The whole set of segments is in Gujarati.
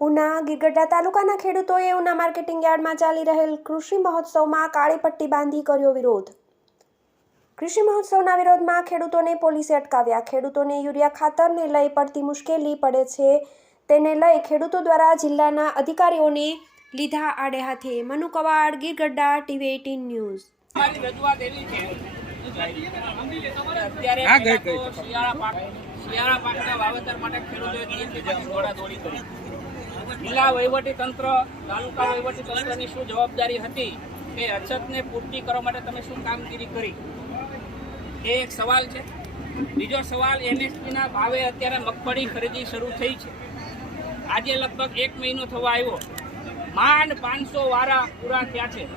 ઉના ગીરગઢડા તાલુકાના ખેડૂતોએ ઉના માર્કેટિંગ યાર્ડમાં ચાલી રહેલ કૃષિ મહોત્સવમાં કાળી પટ્ટી બાંધી કર્યો વિરોધ। કૃષિ મહોત્સવના વિરોધમાં ખેડૂતોને પોલીસે અટકાવ્યા। ખેડૂતોને યુરિયા ખાતરને લઈ પડતી મુશ્કેલી પડે છે તેને લઈ ખેડૂતો દ્વારા જિલ્લાના અધિકારીઓને લીધા આડે હાથે। Manu Quad, Gir Gadhada, TV18 news. શિયાળા પાકના વાવેતર માટે ખેડૂતોએ દોડાદોડી કરી। જિલ્લા વહીવટી તંત્ર, તાલુકા વહીવટી તંત્રની શું જવાબદારી હતી કે અછતને પૂર્તિ કરવા માટે તમે શું કામગીરી કરી, એ એક સવાલ છે। બીજો સવાલ, NSPના ભાવે અત્યારે મગફળી ખરીદી શરૂ થઈ છે। આજે લગભગ 1 મહિનો થવા આવ્યો, માંડ 500 વારા પૂરા થયા છે।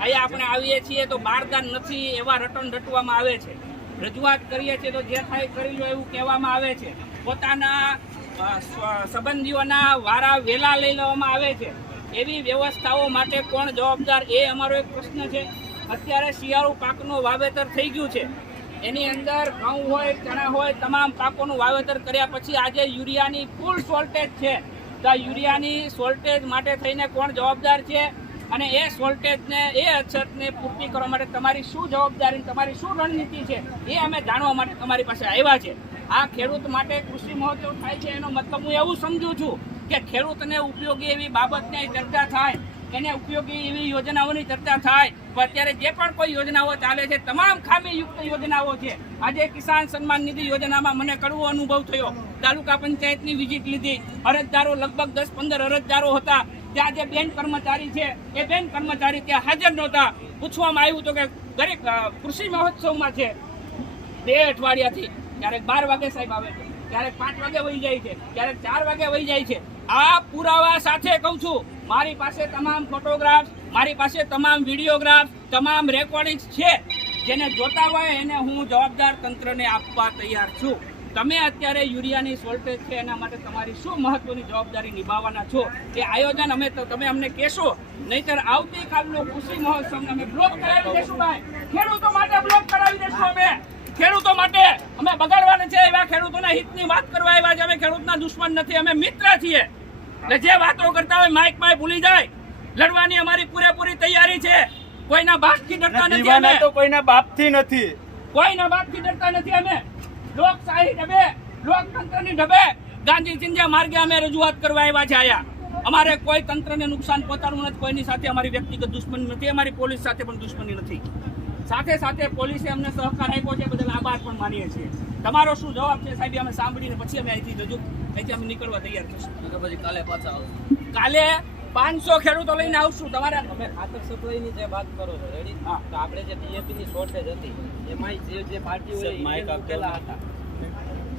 અહીંયા આપણે આવીએ છીએ તો બારદાન નથી એવા રટણ રટવામાં આવે છે, રજૂઆત કરીએ છીએ તો જે થાય કરી લો એવું કહેવામાં આવે છે, પોતાના સંબંધીઓના વારા વેલા લઈ લેવામાં આવે છે। એવી વ્યવસ્થાઓ માટે કોણ જવાબદાર, એ અમારો એક પ્રશ્ન છે। અત્યારે શિયાળુ પાકનું વાવેતર થઈ ગયું છે, એની અંદર ઘઉં હોય, ચણા હોય, તમામ પાકોનું વાવેતર કર્યા પછી આજે યુરિયાની ફૂલ શોર્ટેજ છે। તો યુરિયાની શોર્ટેજ માટે થઈને કોણ જવાબદાર છે અને એ શોર્ટેજને, એ અછતને પૂર્તિ કરવા માટે તમારી શું જવાબદારી, તમારી શું રણનીતિ છે, એ અમે જાણવા માટે તમારી પાસે આવ્યા છે। આ ખેડૂત માટે કૃષિ મહોત્સવ થાય છે એનો મતલબ હું એવું સમજુ છું કે ખેડૂતને ઉપયોગી એવી બાબતની ચર્ચા થાય, એને ઉપયોગી એવી યોજનાઓની ચર્ચા થાય। તો અત્યારે જે પણ કોઈ યોજનાઓ ચાલે છે તમામ ખામીયુક્ત યોજનાઓ છે। આજે કિસાન સન્માન નિધિ યોજનામાં મને કડવો અનુભવ થયો। તાલુકા પંચાયતની વિઝિટ લીધી, અરજદારો લગભગ 10-15 અરજદારો હતા। ત્યાં જે બેંક કર્મચારી છે એ બેંક કર્મચારી ત્યાં હાજર નહોતા। પૂછવામાં આવ્યું તો કે દરેક કૃષિ મહોત્સવમાં છે 2 અઠવાડિયાથી, ક્યારેક 12 વાગે સાહેબ આવે છે, ક્યારેક 5 વાગે વહી જાય છે, ક્યારેક 4 વાગે વહી જાય છે। આ પુરાવા સાથે કહું છું, મારી પાસે તમામ ફોટોગ્રાફ્સ, મારી પાસે તમામ વિડીયોગ્રાફ્સ, તમામ રેકોર્ડિંગ્સ છે। જેને જોતા હોય એને હું જવાબદાર તંત્રને આપવા તૈયાર છું। તમે અત્યારે યુરિયાની શોર્ટેજ છે એના માટે તમારી શું મહત્વની જવાબદારી નિભાવવાના છો એ આયોજન તમે અમને કહેશો, નહીતર આવતીકાલનો કૃષિ મહોત્સવ અમે બ્લોક કરાવી દેશું। ભાઈ, ખેડૂતો માટે બ્લોક કરાવી દેશું। અમે ખેડૂતો માટે અમે બગાડવાના છે એવા ખેડૂતોના હિતની વાત કરવા આવ્યા છે। અમે ખેડૂતના દુશ્મન નથી, અમે મિત્ર છીએ। એટલે જે વાતો કરતા હોય માઇક ભૂલી જાય। લડવાની અમારી પૂરેપૂરી તૈયારી છે। કોઈના બાપથી ડરતા નથી અમે, તો કોઈના બાપથી નથી, કોઈના બાપથી ડરતા નથી અમે। લોકશાહી ઢબે, લોકતંત્રની ઢબે ગાંધી ચિંધ્યા માર્ગે અમે રજૂઆત કરવા આવ્યા છે આયા। અમારે કોઈ તંત્રને નુકસાન પહોંચાડવું નથી, કોઈની સાથે અમારી વ્યક્તિગત દુશ્મની નથી, અમારી પોલીસ સાથે પણ દુશ્મની નથી। સાથે સાથે પોલીસે અમને સહકાર આપ્યો છે, બદલ આભાર પણ માનીએ છીએ। તમારો શું જવાબ છે સાહેબ, અમે સાંભળીને પછી અમે અહીંથી અમે નીકળવા તૈયાર થશું। પછી કાલે પાછા આવશું। કાલે 500 ખેડૂતો લઈને આવશું। તમારે તમે ખાતર સપ્લાયની જે વાત કરો છો, રેડી? હા, તો આપણે જે DAPની શોર્ટેજ હતી એમાં જે પાર્ટીઓએ ઇન્જિન મૂકેલા હતા,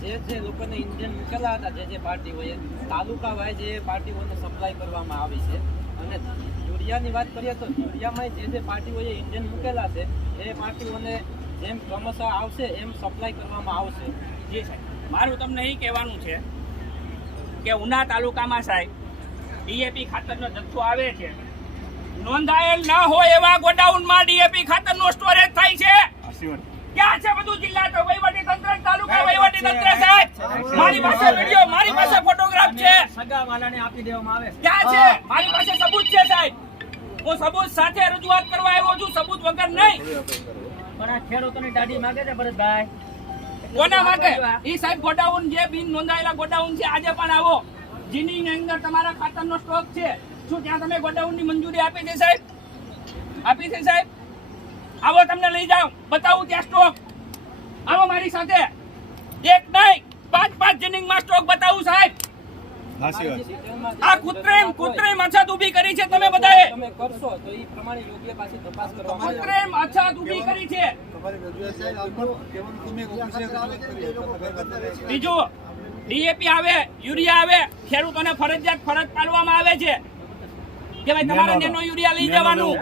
જે લોકોને ઇન્જિન મૂકેલા હતા, જે પાર્ટીઓએ તાલુકા વાઇઝ એ પાર્ટીઓને સપ્લાય કરવામાં આવી છે। અને યુરિયાની વાત કરીએ તો યુરિયામાં જે પાર્ટીઓએ ઇન્જિન મૂકેલા છે એ પાર્ટીઓને જેમ ક્રમશઃ આવશે એમ સપ્લાય કરવામાં આવશે। જી સાહેબ, મારું તમને એ કહેવાનું છે કે ઉના તાલુકામાં સાહેબ DAP ખાતરનો જથ્થો આવે છે, નોંધાયેલ ન હોય એવા ગોડાઉનમાં DAP ખાતરનો સ્ટોરેજ થાય છે। ક્યાં છે બધું? જિલ્લા તો વહીવટી તંત્ર, તાલુકા વહીવટી તંત્ર સાહેબ। મારી પાસે વિડિયો, મારી પાસે ફોટોગ્રાફ છે, સગાવાલાને આપી દેવામાં આવે છે। ક્યાં છે? મારી પાસે સબૂત છે સાહેબ। હું સબૂત સાથે રજૂઆત કરવા આવ્યો છું, સબૂત વગર નહીં। પણ આ ખેડૂતોની દાઢી માંગે છે ભરતભાઈ, કોના માટે? ઈ સાહેબ ગોડાઉન જે બિન નોંધાયેલા ગોડાઉન છે, આજે પણ આવો, જેની અંદર તમારા ખાતરનો સ્ટોક છે, શું ત્યાં તમે ગોડાઉનની મંજૂરી આપી છે સાહેબ? આપી છે સાહેબ? આવો, તમને લઈ જાઓ, બતાવું ત્યાં સ્ટોક। આવો મારી સાથે, એક નહીં 5-5 જનિંગમાં સ્ટોક બતાવું સાહેબ। આ કૃત્રિમ અછત ઊભી કરી છે તમે બધાએ, તમે કરશો તો એ પ્રમાણે યોગ્ય પાસે તપાસ કરવામાં આવે। કૃત્રિમ અછત ઊભી કરી છે। બીજું, DAP આવે, યુરિયા આવે, ખેડૂતોને ફરજિયાત ફરજ પાડવામાં આવે છે કે ભાઈ તમારે નેનો યુરિયા લઈ જવાનું।